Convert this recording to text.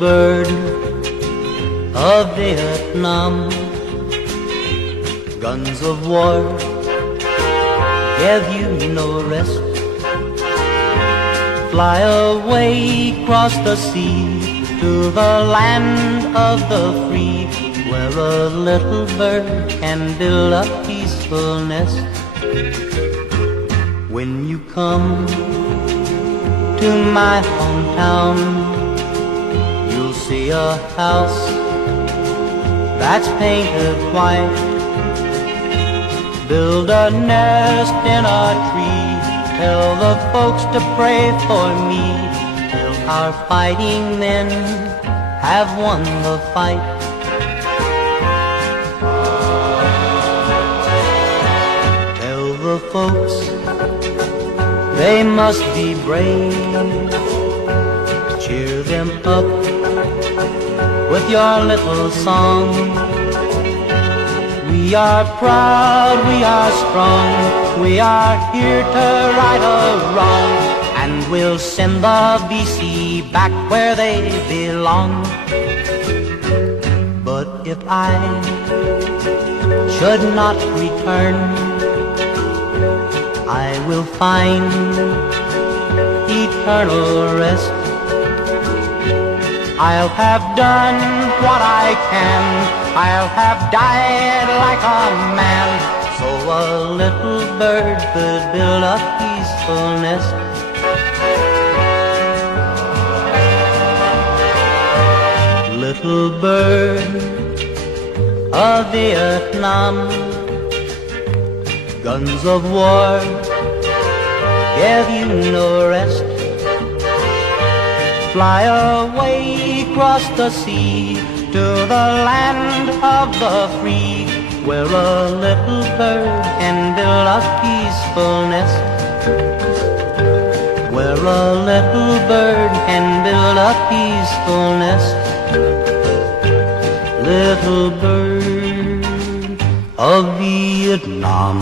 bird of Vietnam. Guns of war give you no rest. Fly away across the sea to the land of the free, where a little bird can build a peaceful nest. When you come to my hometown, you'll see a house that's painted white. Build a nest in a tree, tell the folks to pray for me, till our fighting men have won the fight. Tell the folks they must be brave, cheer them up with your little song. We are proud, we are strong, we are here to right a wrong, and we'll send the BC back where they belong. But if I should not return, I will find eternal rest. I'll have done what I can, I'll have died like a man, so a little bird could build a peaceful nest. Little bird of Vietnam, guns of war give you no rest. Fly away across the sea to the land of the free, where a little bird can build a peaceful nest. Where a little bird can build a peaceful nest. Little bird of Vietnam.